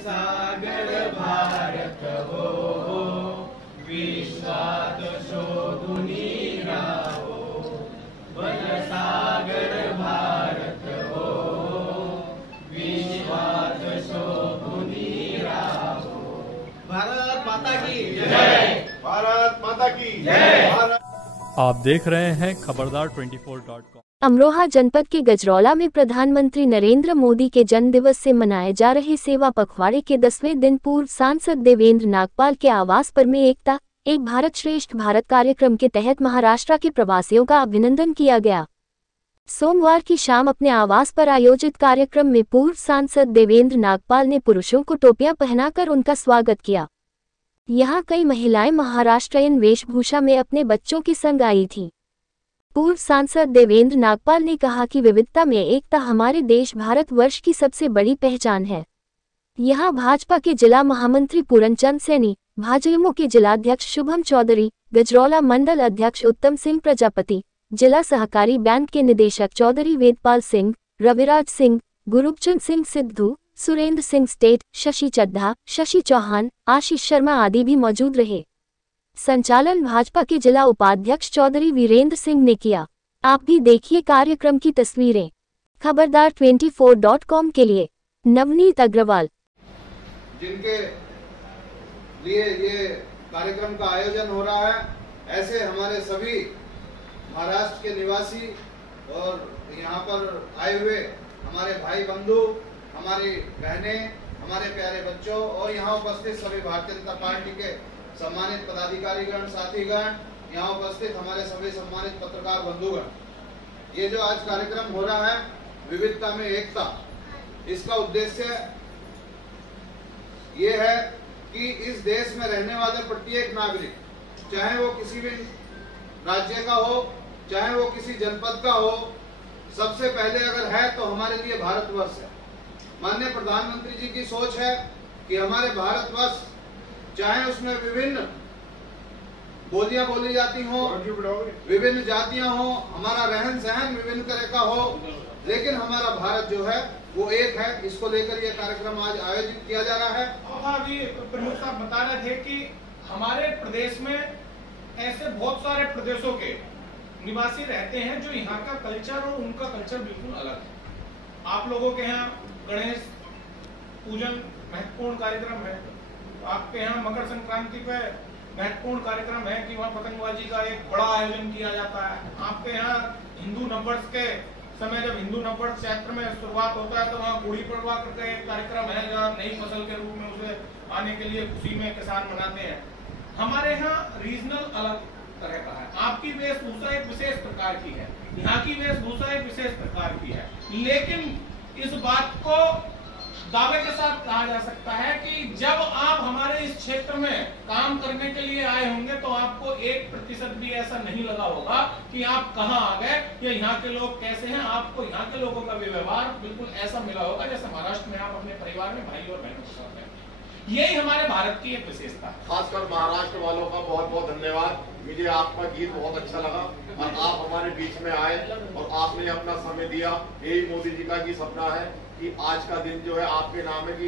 सागर भारत हो, विश्वात शोधुनी राहो। वन सागर भारत हो, विश्वात शोधुनी राहो। भारत माता की जय। भारत माता की जय। आप देख रहे हैं खबरदार 24.com। अमरोहा जनपद के गजरौला में प्रधानमंत्री नरेंद्र मोदी के जन्मदिवस से मनाए जा रहे सेवा पखवाड़े के 10वें दिन पूर्व सांसद देवेंद्र नागपाल के आवास पर में एकता एक भारत श्रेष्ठ भारत कार्यक्रम के तहत महाराष्ट्र के प्रवासियों का अभिनंदन किया गया। सोमवार की शाम अपने आवास पर आयोजित कार्यक्रम में पूर्व सांसद देवेंद्र नागपाल ने पुरुषों को टोपियां पहनाकर उनका स्वागत किया। यहाँ कई महिलाएं महाराष्ट्रीयन वेशभूषा में अपने बच्चों के संग आई थीं। पूर्व सांसद देवेंद्र नागपाल ने कहा कि विविधता में एकता हमारे देश भारतवर्ष की सबसे बड़ी पहचान है। यहाँ भाजपा के जिला महामंत्री पूरनचंद सैनी, भाजयुमो के जिलाध्यक्ष शुभम चौधरी, गजरौला मंडल अध्यक्ष उत्तम सिंह प्रजापति, जिला सहकारी बैंक के निदेशक चौधरी वेदपाल सिंह, रविराज सिंह, गुरुबचंद सिंह सिद्धू, सुरेंद्र सिंह स्टेट, शशि चड्ढा, शशि चौहान, आशीष शर्मा आदि भी मौजूद रहे। संचालन भाजपा के जिला उपाध्यक्ष चौधरी वीरेंद्र सिंह ने किया। आप भी देखिए कार्यक्रम की तस्वीरें। खबरदार 24.com के लिए नवनीत अग्रवाल। जिनके लिए ये कार्यक्रम का आयोजन हो रहा है, ऐसे हमारे सभी महाराष्ट्र के निवासी और यहाँ पर आए हुए हमारे भाई बंधु, हमारी बहनें, हमारे प्यारे बच्चों और यहाँ उपस्थित सभी भारतीय जनता पार्टी के सम्मानित पदाधिकारीगण, साथीगण, यहाँ उपस्थित हमारे सभी सम्मानित पत्रकार बंधुगण, ये जो आज कार्यक्रम हो रहा है विविधता में एकता, इसका उद्देश्य ये है कि इस देश में रहने वाले प्रत्येक नागरिक, चाहे वो किसी भी राज्य का हो, चाहे वो किसी जनपद का हो, सबसे पहले अगर है तो हमारे लिए भारतवर्ष है। माननीय प्रधानमंत्री जी की सोच है कि हमारे भारतवर्ष, चाहे उसमें विभिन्न बोलियां बोली जाती हो, विभिन्न जातियां हो, हमारा रहन सहन विभिन्न तरह का हो, लेकिन हमारा भारत जो है वो एक है। इसको लेकर ये कार्यक्रम आज आयोजित किया जा रहा है। अभी प्रमुख साहब बता रहे थे कि हमारे प्रदेश में ऐसे बहुत सारे प्रदेशों के निवासी रहते हैं जो यहाँ का कल्चर और उनका कल्चर बिल्कुल अलग है। आप लोगों के यहाँ गणेश पूजन महत्वपूर्ण कार्यक्रम है, आपके यहाँ मकर संक्रांति पे महत्वपूर्ण कार्यक्रम है कि वहाँ पतंगबाजी का एक बड़ा आयोजन किया जाता है। आपके यहाँ हिंदू नववर्ष के समय जब हिंदू नववर्ष चैत्र में शुरुआत होता है तो वहाँ गुड़ी पड़वा करके एक कार्यक्रम है जहाँ नई फसल के रूप में उसे आने के लिए खुशी में किसान मनाते हैं। हमारे यहाँ रीजनल अलग तरह का है। आपकी वेशभूषा एक विशेष प्रकार की है, यहाँ की वेशभूषा एक विशेष प्रकार की है, लेकिन इस बात को दावे के साथ कहा जा सकता है कि जब आप हमारे इस क्षेत्र में काम करने के लिए आए होंगे तो आपको 1% भी ऐसा नहीं लगा होगा कि आप कहां आ गए या यहाँ के लोग कैसे हैं। आपको यहाँ के लोगों का भी व्यवहार बिल्कुल ऐसा मिला होगा जैसे महाराष्ट्र में आप अपने परिवार में भाई और बहनों के साथ हैं। यही हमारे भारत की एक विशेषता है। खासकर महाराष्ट्र वालों का बहुत बहुत धन्यवाद। मुझे आपका गीत बहुत अच्छा लगा और आप हमारे बीच में आए और आपने अपना समय दिया। यही मोदी जी का ही सपना है कि आज का दिन जो है आपके नाम है कि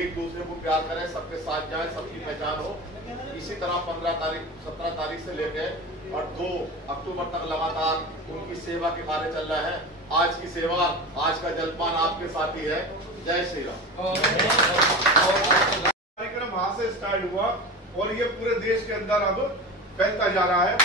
एक दूसरे को प्यार करें, सबके साथ जाए, सबकी पहचान हो। इसी तरह 15 तारीख 17 तारीख से लेकर और 2 अक्टूबर तक लगातार उनकी सेवा के कार्य चल रहा है। आज की सेवा, आज का जलपान आपके साथ ही है। जय श्री राम। कार्यक्रम वहां से स्टार्ट हुआ और ये पूरे देश के अंदर अब फैलता जा रहा है।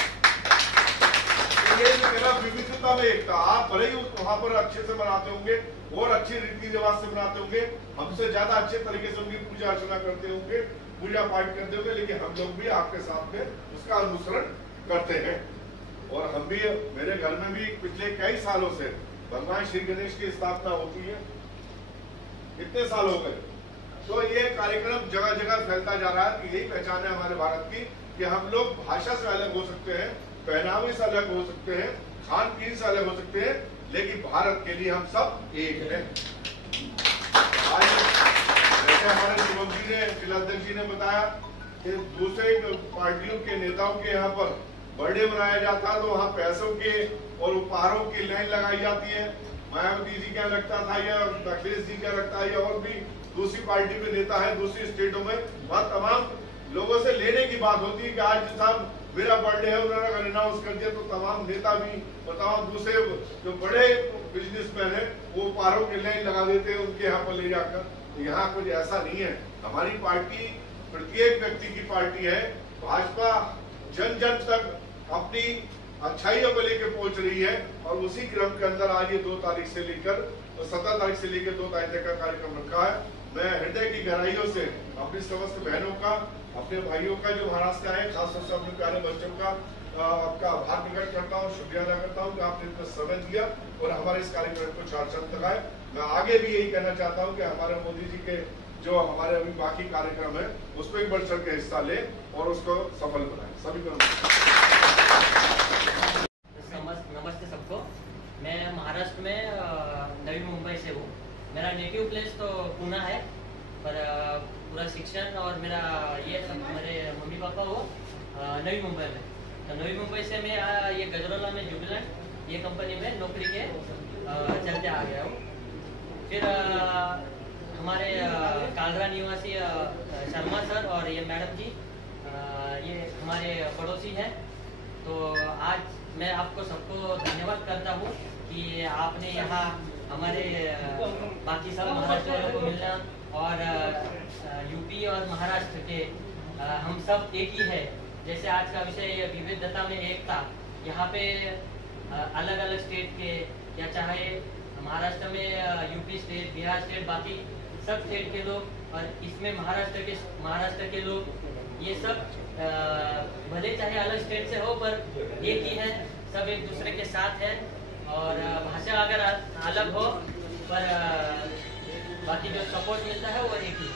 ये मेरा विविधता में एकता। आप भले ही वहां पर अच्छे से मनाते होंगे और अच्छे रीति रिवाज से मनाते होंगे, हमसे ज्यादा अच्छे तरीके से उनकी पूजा अर्चना करते होंगे, पूजा पाठ करते होंगे, लेकिन हम लोग भी आपके साथ में उसका अनुसरण करते हैं। और हम भी, मेरे घर में भी पिछले कई सालों से भगवान श्री गणेश की स्थापना होती है, इतने साल हो गए। तो ये कार्यक्रम जगह जगह फैलता जा रहा है कि यही पहचान है हमारे भारत की कि हम लोग भाषा से अलग हो सकते हैं, पहनावे से अलग हो सकते हैं, खान पीन से अलग हो सकते हैं, लेकिन भारत के लिए हम सब एक हैं। जैसे हमारे शुभम जी ने, जिलाध्यक्ष जी ने बताया कि दूसरे पार्टियों के नेताओं के यहाँ पर बर्थडे मनाया जाता है तो वहाँ पैसों के और उपहारों की लाइन लगाई जाती है। मायावती जी क्या लगता था या अखिलेश जी क्या लगता है या और भी दूसरी पार्टी में नेता है दूसरी स्टेटों में, वहाँ तमाम लोगों से लेने की बात होती है कि आज साहब मेरा बर्थडे है, उन्होंने अगर अनाउंस कर दिया तो तमाम नेता भी और तमाम दूसरे जो बड़े बिजनेसमैन है वो उपहारों के लाइन लगा देते हैं उनके यहाँ पर ले जाकर। तो यहाँ कुछ ऐसा नहीं है। हमारी पार्टी प्रत्येक व्यक्ति की पार्टी है। भाजपा जन जन तक अपनी अच्छाइयों को लेकर पहुंच रही है और उसी क्रम के अंदर आज ये 2 तारीख से लेकर 17 तारीख से लेकर 2 तारीख तक का कार्यक्रम रखा है। मैं हृदय की गहराइयों से अपनी समस्त बहनों का, अपने भाइयों का जो महाराष्ट्र आए, खासतौर से अपने प्यारे बच्चों का आपका आभार प्रकट करता हूँ, शुक्रिया अदा करता हूँ कि आपने इतना समय दिया और हमारे इस कार्यक्रम को 4 चांद तक आए। मैं आगे भी यही कहना चाहता हूँ कि हमारे मोदी जी के जो हमारे अभी बाकी कार्यक्रम है उसमें भी बढ़ चढ़ के हिस्सा ले और उसको सफल बनाए। सभी को नमस्ते सबको। मैं महाराष्ट्र में नवी मुंबई से हूँ। मेरा नेटिव प्लेस तो पुणे है, पर पूरा शिक्षण और मेरा ये सब मेरे मम्मी पापा वो नवी मुंबई में। तो नवी मुंबई से मैं ये गजरोला में जुबिलेंट ये कंपनी में नौकरी के चलते आ गया हूँ। फिर हमारे कालरा निवासी शर्मा सर और ये मैडम जी ये हमारे पड़ोसी हैं। तो आज मैं आपको सबको धन्यवाद करता हूँ कि आपने यहाँ हमारे बाकी सब महाराष्ट्र वालों को मिलना और यूपी और महाराष्ट्र के हम सब एक ही है। जैसे आज का विषय विविधता में एकता, यहाँ पे अलग अलग स्टेट के या चाहे महाराष्ट्र में यूपी स्टेट, बिहार स्टेट, बाकी सब स्टेट के लोग और इसमें महाराष्ट्र के लोग ये सब भले चाहे अलग स्टेट से हो पर एक ही है, सब एक दूसरे के साथ है। और भाषा अगर अलग हो पर बाकी जो सपोर्ट मिलता है वो एक ही है।